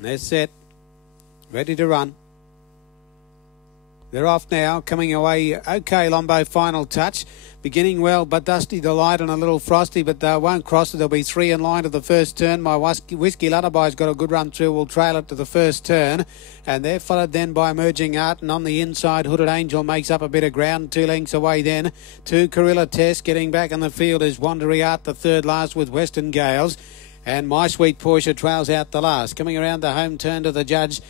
They're set, ready to run. They're off now, coming away. OK, Lombo, final touch. Beginning well, but Dusty Delight and a little frosty, but they won't cross it. There'll be three in line to the first turn. My Whiskey Lullaby's got a good run through. Will trail it to the first turn. And they're followed then by Emerging Art. And on the inside, Hooded Angel makes up a bit of ground. 2 lengths away then. 2 Gorilla Test. Getting back in the field is Wandery Art, the third last with Western Gales. And My Sweet Portia trails out the last. Coming around the home turn to the judge.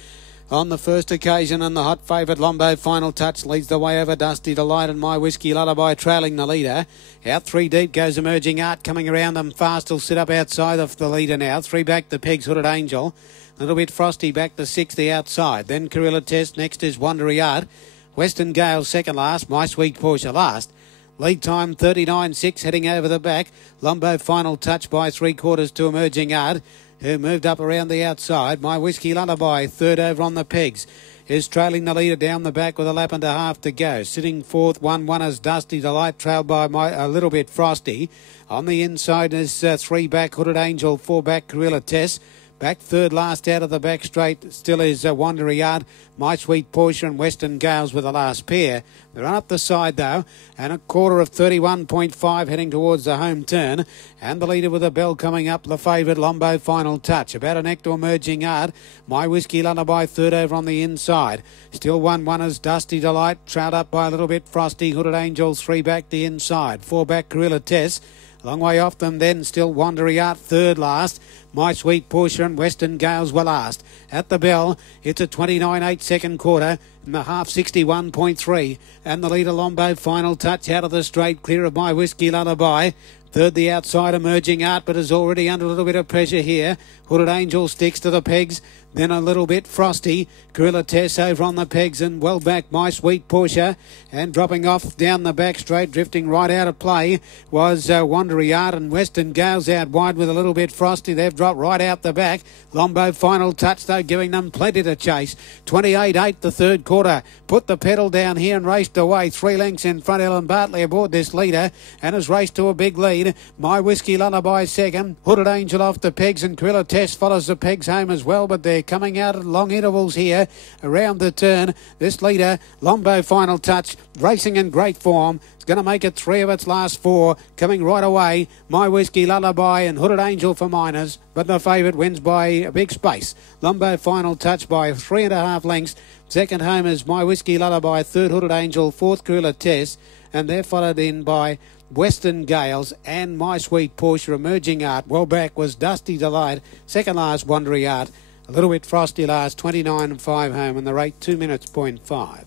On the first occasion, and the hot favourite Lombo final touch leads the way over Dusty Delight and My Whiskey Lullaby trailing the leader. Out 3 deep goes Emerging Art, coming around them fast. Will sit up outside of the leader now. 3 back the Pegs, Hooded Angel. A little bit frosty back the 6th, the outside. Then Gorilla Test, next is Wandery Art. Western Gale second last, My Sweet Portia last. Lead time 39.6 heading over the back. Lombo final touch by 3/4 to Emerging Art, who moved up around the outside. My Whiskey Lullaby, third over on the pegs, is trailing the leader down the back with a lap and a half to go. Sitting fourth, 1 is Dusty Delight, trailed by a little bit frosty. On the inside is 3 back Hooded Angel, 4 back Gorilla Test. Back third last out of the back straight still is Wandery Art, My Sweet Portia and Western Gales with the last pair. They're on up the side though, and a quarter of 31.5 heading towards the home turn. And the leader with a bell coming up, the favourite Lombo final touch. About a neck to Emerging Art. My Whiskey Lullaby third over on the inside. Still 1 is Dusty Delight, trailed up by a little bit frosty. Hooded Angel 3 back the inside. 4 back Gorilla Test. Long way off them then, still Wandery Art third last. My Sweet Portia and Western Gales were last. At the bell, it's a 29.8 second quarter, and the half 61.3. And the leader Lombo final touch out of the straight, clear of My Whiskey Lullaby. Third, the outside Emerging Art, but is already under a little bit of pressure here. Hooded Angel sticks to the pegs, then a little bit frosty. Gorilla Tess over on the pegs, and well back My Sweet Portia. And dropping off down the back straight, drifting right out of play, was Wandery Art, and Western Gales out wide with a little bit frosty. They've dropped right out the back. Lombo final touch though, giving them plenty to chase. 28.8 the third quarter. Put the pedal down here and raced away. 3 lengths in front. Ellen Bartley aboard this leader and has raced to a big lead. My Whiskey Lullaby second. Hooded Angel off the pegs, and Gorilla Test follows the pegs home as well, but they're coming out at long intervals here around the turn. This leader, Lombo final touch, racing in great form. It's going to make it 3 of its last 4. Coming right away, My Whiskey Lullaby and Hooded Angel for minors, but the favourite wins by a big space. Lombo final touch by 3.5 lengths. Second home is My Whiskey Lullaby, third Hooded Angel, fourth Gorilla Test, and they're followed in by Western Gales and My Sweet Portia. Emerging Art. Well back was Dusty Delight. Second last Wandery Art. A little bit frosty last, 29.5 home, and the rate 2 minutes, 0.5.